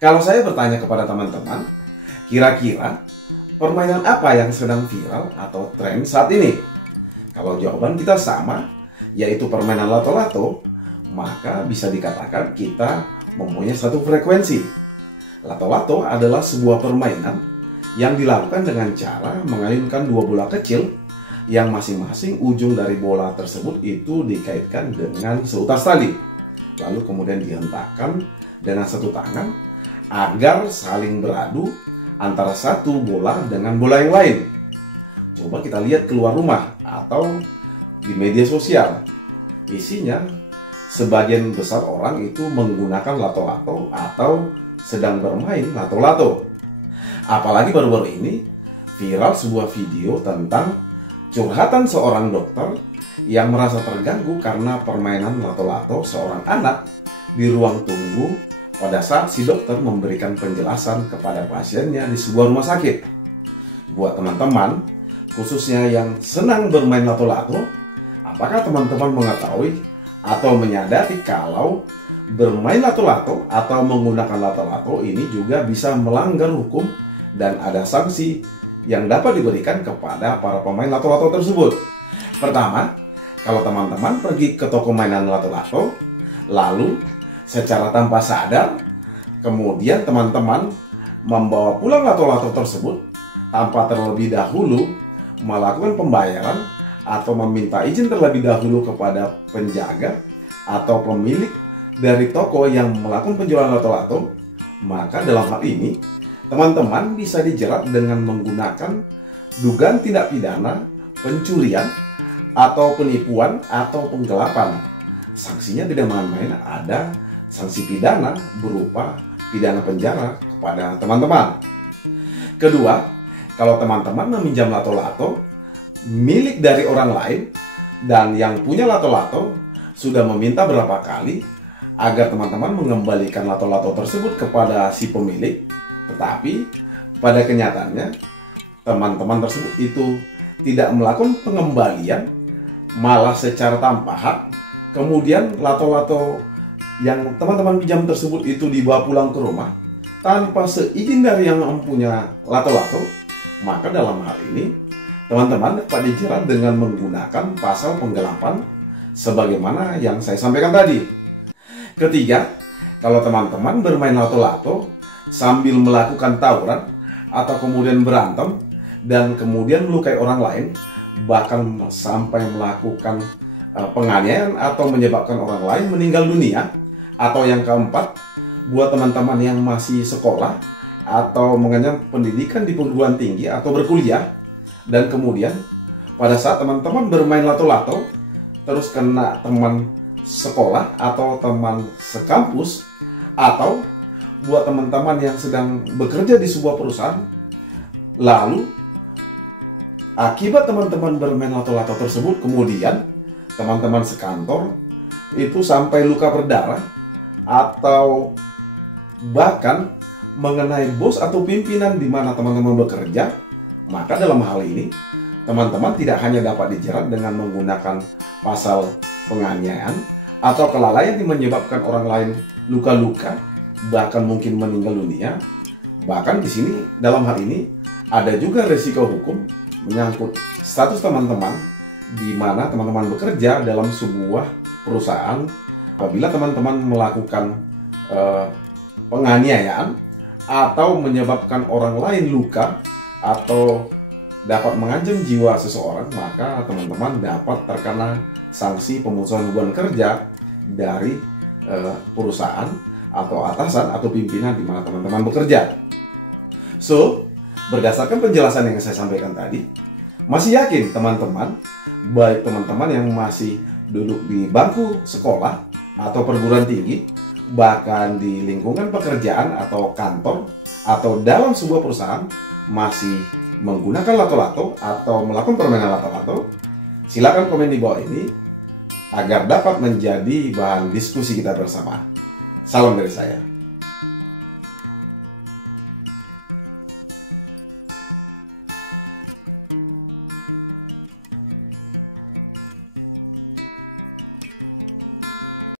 Kalau saya bertanya kepada teman-teman, kira-kira permainan apa yang sedang viral atau tren saat ini? Kalau jawaban kita sama, yaitu permainan lato-lato, maka bisa dikatakan kita mempunyai satu frekuensi. Lato-lato adalah sebuah permainan yang dilakukan dengan cara mengayunkan dua bola kecil yang masing-masing ujung dari bola tersebut itu dikaitkan dengan seutas tali. Lalu kemudian dihentakkan dengan satu tangan agar saling beradu antara satu bola dengan bola yang lain. Coba kita lihat keluar rumah atau di media sosial. Isinya sebagian besar orang itu menggunakan lato-lato atau sedang bermain lato-lato. Apalagi baru-baru ini viral sebuah video tentang curhatan seorang dokter yang merasa terganggu karena permainan lato-lato seorang anak di ruang tunggu pada saat si dokter memberikan penjelasan kepada pasiennya di sebuah rumah sakit. Buat teman-teman, khususnya yang senang bermain lato-lato, apakah teman-teman mengetahui atau menyadari kalau bermain lato-lato atau menggunakan lato-lato ini juga bisa melanggar hukum dan ada sanksi yang dapat diberikan kepada para pemain lato-lato tersebut? Pertama, kalau teman-teman pergi ke toko mainan lato-lato, lalu secara tanpa sadar, kemudian teman-teman membawa pulang lato-lato tersebut tanpa terlebih dahulu melakukan pembayaran atau meminta izin terlebih dahulu kepada penjaga atau pemilik dari toko yang melakukan penjualan lato-lato, maka dalam hal ini teman-teman bisa dijerat dengan menggunakan dugaan tindak pidana pencurian atau penipuan atau penggelapan. Sanksinya tidak main-main, ada sanksi pidana berupa pidana penjara kepada teman-teman. Kedua, kalau teman-teman meminjam lato-lato milik dari orang lain dan yang punya lato-lato sudah meminta berapa kali agar teman-teman mengembalikan lato-lato tersebut kepada si pemilik, tetapi pada kenyataannya teman-teman tersebut itu tidak melakukan pengembalian, malah secara tanpa hak kemudian lato-lato yang teman-teman pinjam tersebut itu dibawa pulang ke rumah tanpa seizin dari yang mempunyai lato-lato, maka dalam hal ini teman-teman dapat dijerat dengan menggunakan pasal penggelapan sebagaimana yang saya sampaikan tadi. Ketiga, kalau teman-teman bermain lato-lato sambil melakukan tawuran atau kemudian berantem dan kemudian melukai orang lain, bahkan sampai melakukan penganiayaan atau menyebabkan orang lain meninggal dunia. Atau yang keempat, buat teman-teman yang masih sekolah atau mengenyam pendidikan di perguruan tinggi atau berkuliah, dan kemudian pada saat teman-teman bermain lato-lato terus kena teman sekolah atau teman sekampus, atau buat teman-teman yang sedang bekerja di sebuah perusahaan, lalu akibat teman-teman bermain lato-lato tersebut kemudian teman-teman sekantor itu sampai luka berdarah atau bahkan mengenai bos atau pimpinan di mana teman-teman bekerja, maka dalam hal ini teman-teman tidak hanya dapat dijerat dengan menggunakan pasal penganiayaan atau kelalaian yang menyebabkan orang lain luka-luka, bahkan mungkin meninggal dunia. Bahkan di sini dalam hal ini ada juga risiko hukum menyangkut status teman-teman di mana teman-teman bekerja dalam sebuah perusahaan. Apabila teman-teman melakukan penganiayaan atau menyebabkan orang lain luka atau dapat mengancam jiwa seseorang, maka teman-teman dapat terkena sanksi pemutusan hubungan kerja dari perusahaan atau atasan atau pimpinan di mana teman-teman bekerja. So, berdasarkan penjelasan yang saya sampaikan tadi, masih yakin teman-teman, baik teman-teman yang masih duduk di bangku sekolah atau perguruan tinggi, bahkan di lingkungan pekerjaan atau kantor atau dalam sebuah perusahaan masih menggunakan lato-lato atau melakukan permainan lato-lato? Silakan komen di bawah ini agar dapat menjadi bahan diskusi kita bersama. Salam dari saya.